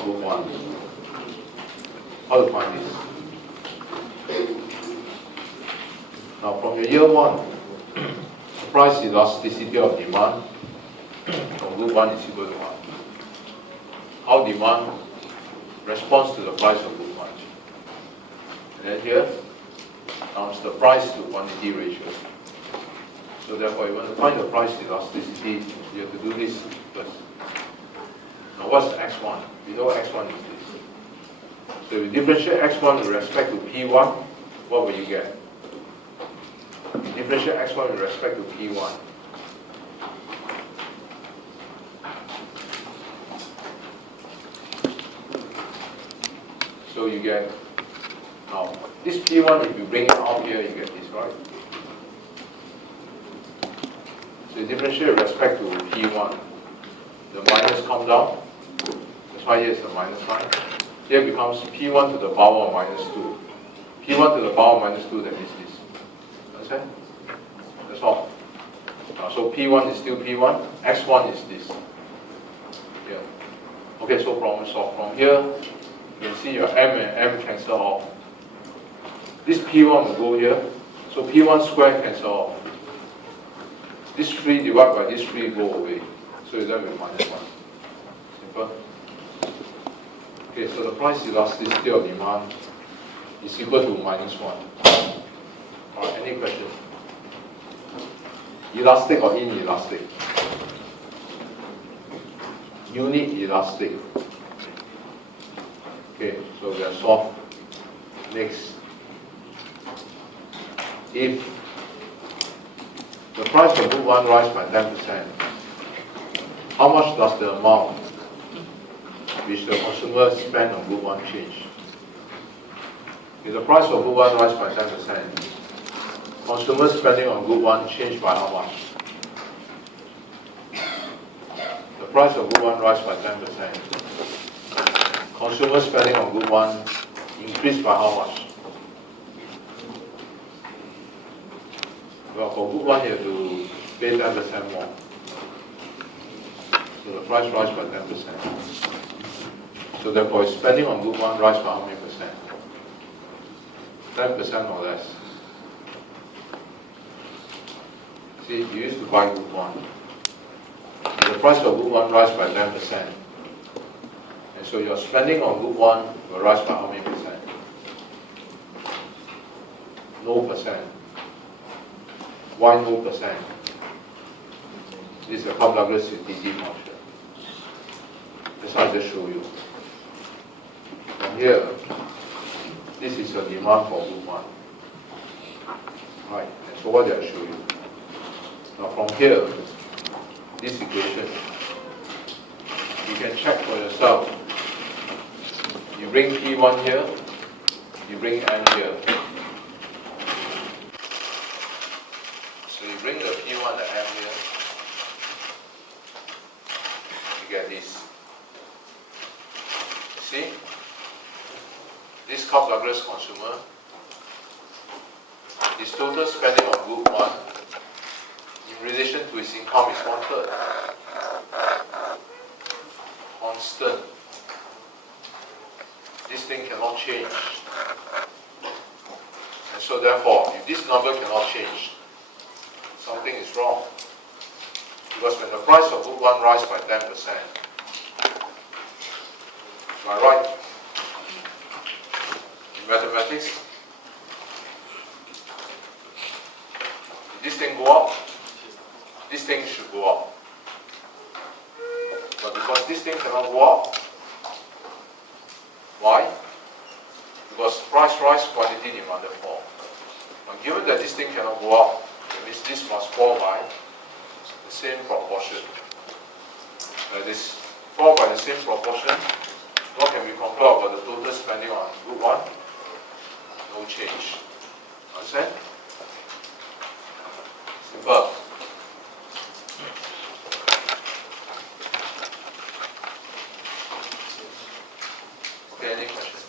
of group 1. How to find this? Now from your year 1, price elasticity of demand from group 1 is equal to 1. How demand responds to the price of group 1. And then here comes the price to quantity ratio. So therefore, you want to find the price elasticity, you have to do this first. Now what's x1? We know x1 is this. So if you differentiate x1 with respect to p1, what will you get? You differentiate x1 with respect to p1. So you get, now this p1, if you bring it out here, you get this, right? So you differentiate with respect to p1. The minus comes down. That's why here is the minus sign. Here becomes p1 to the power of minus 2. p1 to the power of minus 2, that is this. Understand? That's all. So p1 is still p1. x1 is this. Here. Okay, so problem solved. From here, you can see your m and m cancel off. This p1 will go here. So p1 squared cancel off. This 3 divided by this 3 go away. So you're left with minus 1. Simple. Okay, so the price elasticity of demand is equal to minus 1. Alright, any questions? Elastic or inelastic? Unit elastic. Okay, so we are solved. Next. If the price of group 1 rise by 10%, how much does the amount which the consumer spend on group 1 change? If the price of group 1 rise by 10%, consumer spending on group 1 change by how much? The price of group 1 rise by 10%. Consumer spending on group 1 increase by how much? Well, for group 1 you have to pay 10% more. So the price rise by 10%. So therefore, spending on group 1 rise by how many percent? 10% or less. See, you used to buy group 1. The price of group 1 rise by 10%. And so your spending on group 1 will rise by how many percent? No percent. Why no percent? This is a Cobb-Douglas utility function. That's why I just show you. From here, this is your demand for group 1. Right, and so what did I show you? Now from here, this equation, you can check for yourself. You bring P1 here, you bring M here. So you bring the P1 and M here, you get this. See? This Cobb-Douglas consumer, his total spending on group 1 in relation to his income is 1/3. Constant. This thing cannot change. And so therefore, if this number cannot change, something is wrong. Because when the price of group 1 rises by 10%, am I right? In mathematics, if this thing go up, this thing should go up. But because this thing cannot go up, why? Because price rise, quantity demanded fall. Now given that this thing cannot go up, that means this must fall by the same proportion. This fall by the same proportion, what can we conclude about the total spending on group 1? No change. Understand? Simple. Okay, any questions?